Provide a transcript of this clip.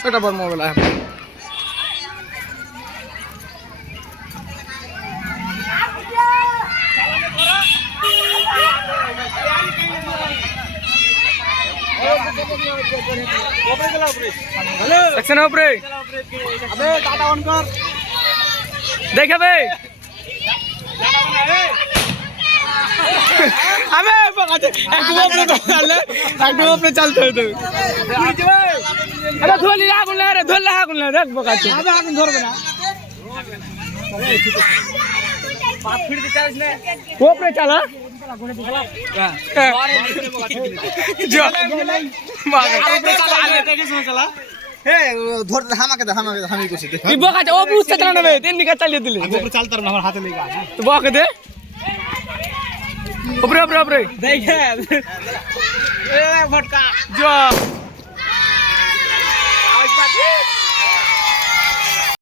ছোট বড় মোবাইল আছে সেকশন উপরে আবে টাটা অন কর দেখাবে আবে বকাতে একটু উপরে চলতে হতো আরে ধরলি আগুন না রে ধরলে আগুন না দেখ বকাতে আবে আগুন ধরবে না পাঁচ ফিট দিতে চাস না উপরে চালা ধরতে হামাকে দে হামি করছি তুই বকাতে ও বুঝতে চালা না বে তিন দিকে চালিয়ে দিলি চালতার না আমার হাতে লেগে আছে তুই বকে দে উপরে উপরে উপরে দেখে এ ভটকা যা